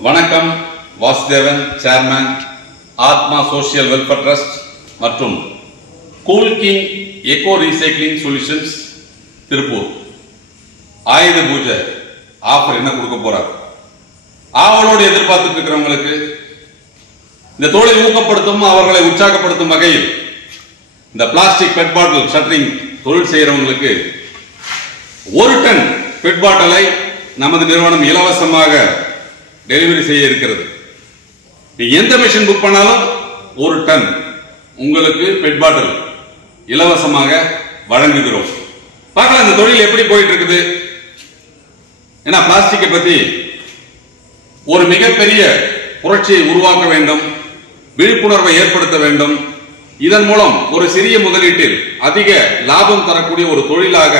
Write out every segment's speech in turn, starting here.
வணக்கம். வாசுதேவன், சேர்மன், ஆத்மா social welfare trust மற்றும் cool king echo recycling solutions Tiruppur. ஆயுத பூஜை ஆஃபர் என்ன கொடுக்க போறார்? ஆவலோடு எதிர்பார்த்துட்டு இருக்கிறவங்களுக்கு இந்த தொழில் ஊக்கப்படுத்தும், அவர்களை உற்சாகப்படுத்தும் வகையில் இந்த பிளாஸ்டிக் பெட் பாட்டில் ஷட்டரிங் தொழில் செய்யறவங்களுக்கு 1 டன் பெட் பாட்டிலை நமது நிறுவனம் இலவசமாக டெலிவரி செய்ய இருக்கிறது. எந்த மிஷின் புக் பண்ணாலும் 1 டன் உங்களுக்கு பெட் பாட்டில் இலவசமாக வழங்குகிறோம். பார்க்கலாம் இந்த தொழில் எப்படி போயிட்டு இருக்குது. ஏன்னா பிளாஸ்டிக்கை பத்தி ஒரு மிகப்பெரிய புரட்சியை உருவாக்க வேண்டும், விழிப்புணர்வை ஏற்படுத்த வேண்டும். இதன் மூலம் ஒரு சிறிய முதலீட்டில் அதிக லாபம் தரக்கூடிய ஒரு தொழிலாக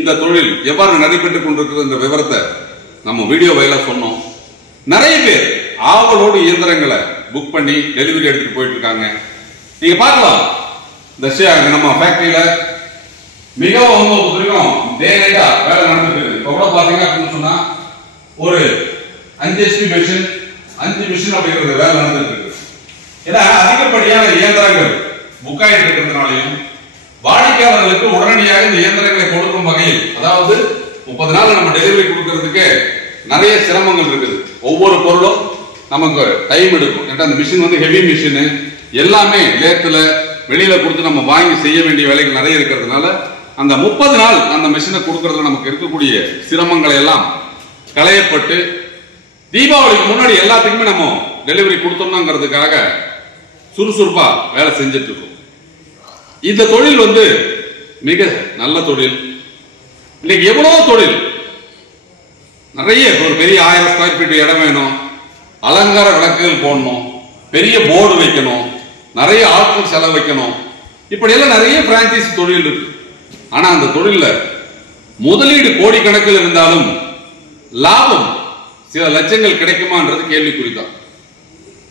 இந்த தொழில் எவ்வாறு நடைபெற்றுக் கொண்டிருக்கிறது என்ற விவரத்தை நம்ம வீடியோ வாயிலா சொன்னோம். நிறைய பேர் ஆவலோடு இயந்திரங்களை புக் பண்ணி டெலிவரி எடுத்துட்டு போயிட்டு இருக்காங்க. நீங்க பார்க்கலாம் இந்த நம்ம ஃபேக்டரியில மிகவும் டே நைட்டா வேலை நடந்துட்டு இருக்கு. இப்ப கூட பாத்தீங்க அப்படின்னு சொன்னா ஒரு 5 HP மிஷின் 5 மிஷின் அப்படிங்கிறது வேலை நடந்துட்டு இருக்கு. ஏன்னா அதிகப்படியான இயந்திரங்கள் புக் ஆயிட்டு இருக்கிறதுனாலையும் வாடிக்கையாளர்களுக்கு உடனடியாக இந்த இயந்திரங்களை கொடுக்கும் வகையில், அதாவது 30 நாள் நம்ம டெலிவரி கொடுக்கறதுக்கு நிறைய சிரமங்கள் இருக்குது. ஒவ்வொரு பொருளும் நமக்கு டைம் எடுக்கும். அந்த மிஷின் வந்து ஹெவி மிஷின், எல்லாமே லேத்துல வெளியில கொடுத்து நம்ம வாங்கி செய்ய வேண்டிய வேலைகள் நிறைய இருக்கிறதுனால அந்த 30 நாள் அந்த மிஷினை கொடுக்கறதுல நமக்கு இருக்கக்கூடிய சிரமங்களை எல்லாம் களையப்பட்டு தீபாவளிக்கு முன்னாடி எல்லாத்துக்குமே நம்ம டெலிவரி கொடுத்தோம்ங்கிறதுக்காக சுறுசுறுப்பா வேலை செஞ்சுட்டு இருக்கோம். இந்த தொழில் வந்து மிக நல்ல தொழில். இன்னைக்கு எவ்வளவோ தொழில், நிறைய ஒரு பெரிய 1000 ஸ்கொயர் ஃபீட் இடம் வேணும், அலங்கார விளக்குகள் போடணும், பெரிய போர்டு வைக்கணும், நிறைய ஆட்கள் செலவு வைக்கணும், இப்படி எல்லாம் நிறைய பிரான்சைஸ் தொழில் இருக்கு. ஆனா அந்த தொழில முதலீடு கோடிக்கணக்கில் இருந்தாலும் லாபம் சில லட்சங்கள் கிடைக்குமான்றது கேள்விக்குறிதான்.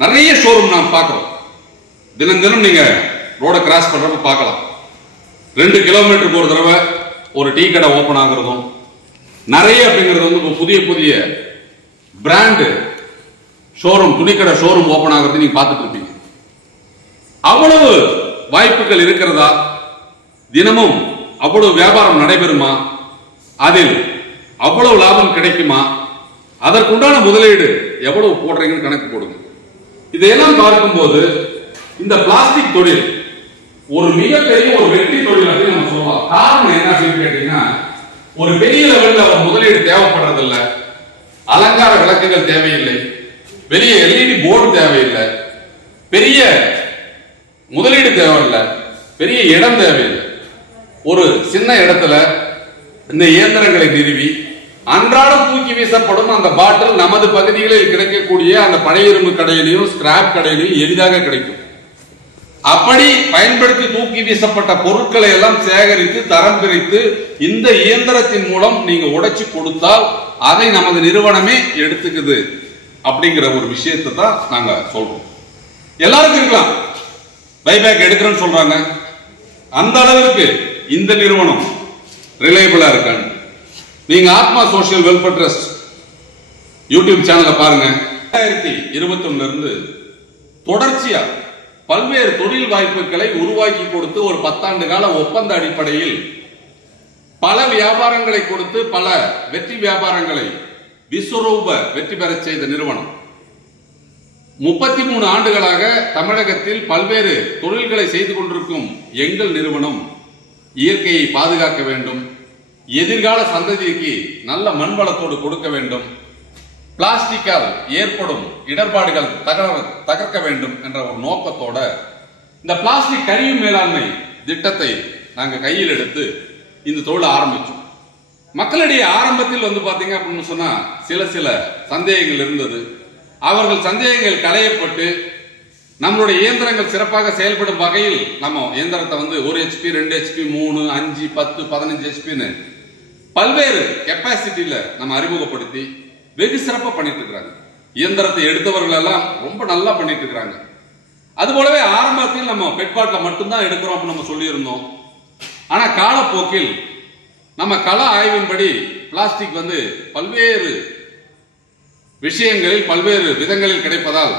நிறைய ஷோரூம் நாம் பார்க்கிறோம். தினம் தினம் நீங்க ரோட கிராஸ் பண்றப்ப பார்க்கலாம். 2 கிலோமீட்டருக்கு ஒரு தடவை ஒரு டீ கடை ஓபன் ஆகுறதும், நிறைய அப்படிங்கிறது வந்து புதிய புதிய பிராண்டு ஷோரூம், துணிக்கடை ஷோரூம் ஓபன் ஆகிறது நீங்க பார்த்துட்டு இருப்பீங்க. அவ்வளவு வாய்ப்புகள் இருக்கிறதா? தினமும் அவ்வளவு வியாபாரம் நடைபெறுமா? அதில் அவ்வளவு லாபம் கிடைக்குமா? அதற்குண்டான முதலீடு எவ்வளவு போடுறீங்கன்னு கணக்கு போடுங்க. இதையெல்லாம் பார்க்கும்போது இந்த பிளாஸ்டிக் தொழில் ஒரு மிகப்பெரிய ஒரு வெற்றி தொழில் அப்படின்னு நம்ம சொல்லலாம். காரணம் என்ன அப்படின்னு கேட்டீங்கன்னா, ஒரு பெரிய லெவல்ல ஒரு முதலீடு தேவைப்படுறதில்லை, அலங்கார விளக்குகள் தேவையில்லை, பெரிய LED போர்டு தேவையில்லை, பெரிய முதலீடு தேவையில்லை, பெரிய இடம் தேவையில்லை. ஒரு சின்ன இடத்துல இந்த இயந்திரங்களை நிறுவி அன்றாடம் தூக்கி வீசப்படும் அந்த பாட்டில் நமது பகுதிகளில் கிடைக்கக்கூடிய அந்த பழைய இரும்பு கடையிலையும் ஸ்கிராப் கடையிலையும் எளிதாக கிடைக்கும். அப்படி பயன்படுத்தி தூக்கி வீசப்பட்ட பொருட்களை எல்லாம் சேகரித்து தரம் பிரித்து இந்த இயந்திரத்தின் மூலம் நீங்க உடைச்சு கொடுத்தால் அதை நமது நிறுவனமே எடுத்துக்குது அப்படிங்கிற ஒரு விஷயத்தை தான் நாங்க சொல்றோம். எல்லாருக்கும் இருக்கலாம், பைபேக் எடுக்கிறோம்னு சொல்றாங்க. அந்த அளவுக்கு இந்த நிறுவனம் ரிலையபிளா இருக்காங்க. நீங்க ஆத்மா சோசியல் வெல்ஃபேர் ட்ரஸ்ட் யூடியூப் சேனலை பாருங்க. 2021 இருந்து தொடர்ச்சியா பல்வேறு தொழில் வாய்ப்புகளை உருவாக்கி கொடுத்து ஒரு 10 ஆண்டு கால ஒப்பந்த அடிப்படையில் பல வியாபாரங்களை கொடுத்து பல வெற்றி வியாபாரங்களை விஸ்வரூப வெற்றி பெற செய்த நிறுவனம். 33 ஆண்டுகளாக தமிழகத்தில் பல்வேறு தொழில்களை செய்து கொண்டிருக்கும் எங்கள் நிறுவனம் இயற்கையை பாதுகாக்க வேண்டும், எதிர்கால சந்ததிக்கு நல்ல மண்வளத்தோடு கொடுக்க வேண்டும், பிளாஸ்டிக்கால் ஏற்படும் இடர்பாடுகள் தகர்க்க வேண்டும் என்ற ஒரு நோக்கத்தோட இந்த பிளாஸ்டிக் கழிவு மேலாண்மை திட்டத்தை நாங்கள் கையில் எடுத்து இந்த தொழிலை ஆரம்பிச்சோம். மக்களிடையே ஆரம்பத்தில் வந்து பாத்தீங்க அப்படின்னு சொன்னா சில சந்தேகங்கள் இருந்தது. அவர்கள் சந்தேகங்கள் களையப்பட்டு நம்மளுடைய இயந்திரங்கள் சிறப்பாக செயல்படும் வகையில் நம்ம இயந்திரத்தை வந்து 1 HP 2 HP 3 5 10 15 HPன்னு பல்வேறு கெப்பாசிட்டியில நம்ம அறிமுகப்படுத்தி வெகு சிறப்பா பண்ணிட்டு இருக்காங்க. இயந்திரத்தை எடுத்தவர்கள் எல்லாம் ரொம்ப நல்லா பண்ணிட்டு இருக்காங்க. அது போலவே ஆரம்பத்தில் நம்ம பெட்பாட்ல மட்டும்தான் எடுக்கிறோம் அப்படின்னு நம்ம சொல்லியிருந்தோம். ஆனா காலப்போக்கில் நம்ம கள ஆய்வின்படி பிளாஸ்டிக் வந்து பல்வேறு விஷயங்களில் பல்வேறு விதங்களில் கிடைப்பதால்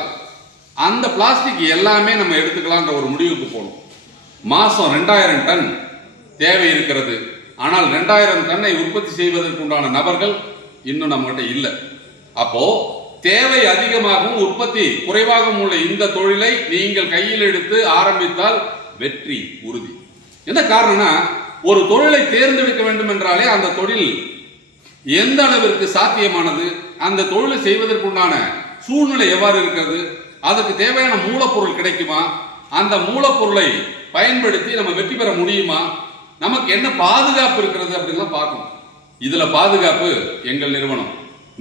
அந்த பிளாஸ்டிக் எல்லாமே நம்ம எடுத்துக்கலாம்ன்ற ஒரு முடிவுக்கு போனோம். மாசம் 2000 டன் தேவை இருக்கிறது. ஆனால் 2000 டன்னை உற்பத்தி செய்வதற்கு உண்டான நபர்கள் இன்னும் நம்மகிட்ட இல்லை. அப்போ தேவை அதிகமாகவும் உற்பத்தி குறைவாகவும் உள்ள இந்த தொழிலை நீங்கள் கையில் எடுத்து ஆரம்பித்தால் வெற்றி உறுதி. என்ன காரணம்னா, ஒரு தொழிலை தேர்ந்தெடுக்க வேண்டும் என்றாலே அந்த தொழில் எந்த அளவிற்கு சாத்தியமானது, அந்த தொழிலை செய்வதற்குண்டான சூழ்நிலை எவ்வாறு இருக்கிறது, அதுக்கு தேவையான மூலப்பொருள் கிடைக்குமா, அந்த மூலப்பொருளை பயன்படுத்தி நம்ம வெற்றி பெற முடியுமா, நமக்கு என்ன பாதுகாப்பு இருக்கிறது அப்படின்லாம் பார்க்கணும். இதுல பாதுகாப்பு எங்கள் நிறுவனம்.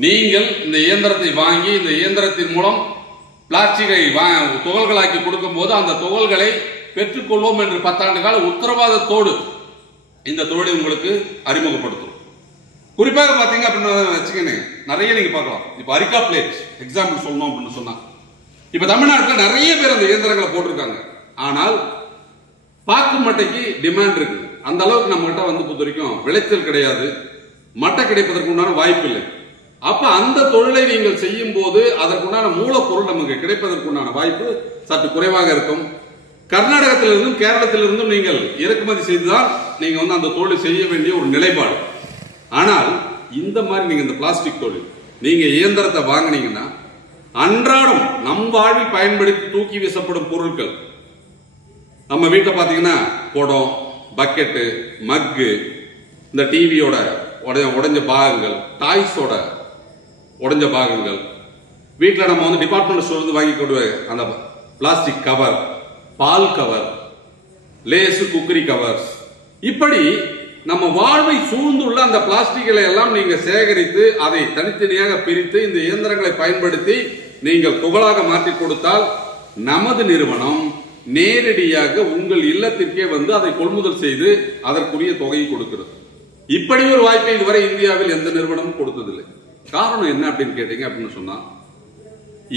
நீங்கள் இந்த இயந்திரத்தை வாங்கி இந்த இயந்திரத்தின் மூலம் பிளாஸ்டிக்கை துகள்களாக்கி கொடுக்கும் போது அந்த துகள்களை பெற்றுக்கொள்வோம் என்று 10 ஆண்டு கால உத்தரவாதத்தோடு இந்த தொழிலை உங்களுக்கு அறிமுகப்படுத்தும். குறிப்பாக பாத்தீங்க அப்படின்னு வச்சுக்கோங்க, நிறைய நீங்க பார்க்கலாம். இப்ப அரிக்கா பிளேட் எக்ஸாம்பிள் சொல்லணும் அப்படின்னு சொன்னா, இப்ப தமிழ்நாட்டில் நிறைய பேர் அந்த இயந்திரங்களை போட்டிருக்காங்க. ஆனால் பாக்கு மட்டைக்கு டிமாண்ட் இருக்கு. அந்த அளவுக்கு நம்ம கிட்ட வந்து பொறுத்த வரைக்கும் விளைச்சல் கிடையாது, மட்டை கிடைப்பதற்கு உண்டான வாய்ப்பு இல்லை. அப்ப அந்த தொழிலை நீங்கள் செய்யும் போது அதற்குண்டான மூலப்பொருள் நமக்கு கிடைப்பதற்குண்டான வாய்ப்பு சற்று குறைவாக இருக்கும். கர்நாடகத்திலிருந்தும் கேரளத்திலிருந்தும் நீங்கள் இறக்குமதி செய்துதான் நீங்க வந்து அந்த தொழிலை செய்ய வேண்டிய ஒரு நிலைப்பாடு. ஆனால் இந்த மாதிரி நீங்க இந்த பிளாஸ்டிக் தொழில் நீங்க இயந்திரத்தை வாங்கினீங்கன்னா அன்றாடம் நம் வாழ்வில் பயன்படுத்தி தூக்கி வீசப்படும் பொருட்கள், நம்ம வீட்டில் பாத்தீங்கன்னா குடம், பக்கெட்டு, மக்கு, இந்த டிவியோட உடைஞ்ச பாகங்கள், டாய்ஸோட உடைஞ்ச பாகங்கள், வீட்டில் நம்ம வந்து டிபார்ட்மெண்ட் ஸ்டோர்ல வாங்கி கொண்டு அந்த பிளாஸ்டிக் கவர், பால் கவர், லேசு, குக்கரி கவர்ஸ், இப்படி நம்ம வாழ்வை சூழ்ந்துள்ள அந்த பிளாஸ்டிக்களை எல்லாம் நீங்க சேகரித்து அதை தனித்தனியாக பிரித்து இந்த இயந்திரங்களை பயன்படுத்தி நீங்கள் துகளாக மாற்றி கொடுத்தால் நமது நிறுவனம் நேரடியாக உங்கள் இல்லத்திற்கே வந்து அதை கொள்முதல் செய்து அதற்குரிய தொகையை கொடுக்கிறது. இப்படி ஒரு வாய்ப்பை இதுவரை இந்தியாவில் எந்த நிறுவனமும் கொடுத்ததில்லை. காரணம் என்ன அப்படின்னு கேட்டீங்க அப்படின்னு சொன்னா,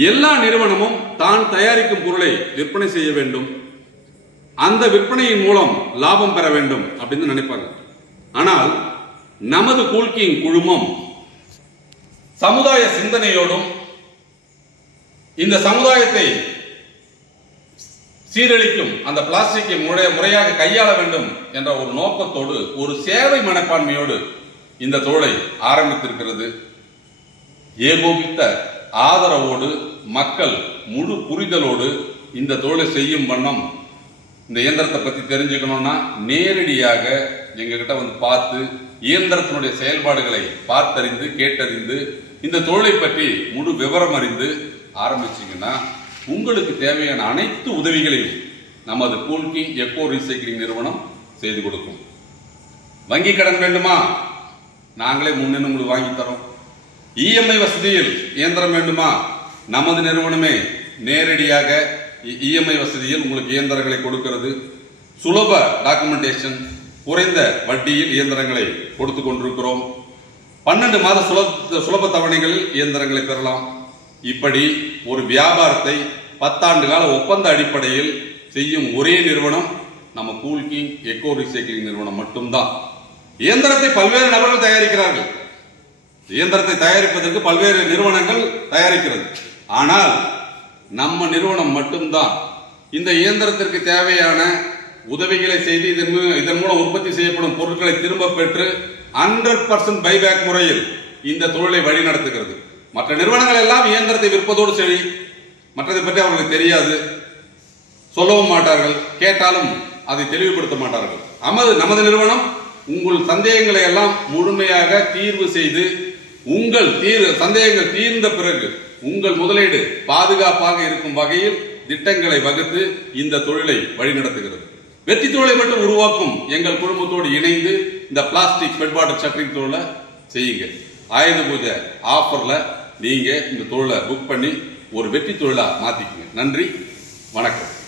எல்லா நிறுவனமும் தான் தயாரிக்கும் பொருளை விற்பனை செய்ய வேண்டும், அந்த விற்பனையின் மூலம் லாபம் பெற வேண்டும் அப்படின்னு நினைப்பாங்க. ஆனால் நமது கூல்கிங் குழுமம் சமுதாய சிந்தனையோடும் இந்த சமுதாயத்தை சீரழிக்கும் அந்த பிளாஸ்டிக்கை முறையாக கையாள வேண்டும் என்ற ஒரு நோக்கத்தோடு ஒரு சேவை மனப்பான்மையோடு இந்த தொழிலை ஆரம்பித்திருக்கிறது. ஏகோபித்த ஆதரவோடு மக்கள் முழு புரிதலோடு இந்த தொழிலை செய்யும் வண்ணம் இந்த இயந்திரத்தை பத்தி தெரிஞ்சுக்கணும்னா நேரடியாக எங்ககிட்ட வந்து பார்த்து இயந்திரத்தினுடைய செயல்பாடுகளை பார்த்தறிந்து கேட்டறிந்து இந்த தொழிலை பற்றி முழு விவரம் அறிந்து ஆரம்பிச்சீங்கன்னா உங்களுக்கு தேவையான அனைத்து உதவிகளையும் நமது கூல்கிங் எக்கோ ரீசைக்கிளிங் நிறுவனம் செய்து கொடுக்கும். வங்கி கடன் வேண்டுமா, நாங்களே முன்னே உங்களுக்கு வாங்கி தரோம். இஎம்ஐ வசதியில் இயந்திரம் வேண்டுமா, நமது நிறுவனமே நேரடியாக இஎம்ஐ வசதியில் உங்களுக்கு இயந்திரங்களை கொடுக்கிறது. சுலப டாக்குமெண்டேஷன், குறைந்த வட்டியில் இயந்திரங்களை கொடுத்து கொண்டிருக்கிறோம். 12 மாத சுலப தவணைகளில் இயந்திரங்களை பெறலாம். இப்படி ஒரு வியாபாரத்தை 10 ஆண்டு கால ஒப்பந்த அடிப்படையில் செய்யும் ஒரே நிறுவனம் நம்ம கூல்கிங் எக்கோ ரீசைக்கிளிங் நிறுவனம் மட்டும்தான். இயந்திரத்தை பல்வேறு நபர்கள் தயாரிக்கிறார்கள். இயந்திரத்தை தயாரிப்பதற்கு பல்வேறு நிறுவனங்கள் தயாரிக்கிறது. ஆனால் நம்ம நிறுவனம் மட்டும்தான் இந்த இயந்திரத்திற்கு தேவையான உதவிகளை செய்து இதன் மூலம் உற்பத்தி செய்யப்படும் பொருட்களை திரும்ப பெற்று 100% பைபேக் முறையில் இந்த தொழிலை வழி நடத்துகிறது. மற்ற நிறுவனங்கள் எல்லாம் இயந்திரத்தை விற்பதோடு சரி, மற்றதை பற்றி அவர்களுக்கு தெரியாது, சொல்லவும் மாட்டார்கள், கேட்டாலும் அதை தெளிவுபடுத்த மாட்டார்கள். நமது நிறுவனம் உங்கள் சந்தேகங்களை எல்லாம் முழுமையாக தீர்வு செய்து உங்கள் சந்தேகங்கள் தீர்ந்த பிறகு உங்கள் முதலீடு பாதுகாப்பாக இருக்கும் வகையில் திட்டங்களை வகுத்து இந்த தொழிலை வழிநடத்துகிறது. வெற்றி தொழிலை மட்டும் உருவாக்கும் எங்கள் குழுமத்தோடு இணைந்து இந்த பிளாஸ்டிக் பெட் பாட்டில் ஷட்டரிங் தொழிலை செய்யுங்க. ஆயுத பூஜை ஆஃபர்ல நீங்க இந்த தொழிலை புக் பண்ணி ஒரு வெற்றி தொழிலா மாத்திக்கங்க. நன்றி, வணக்கம்.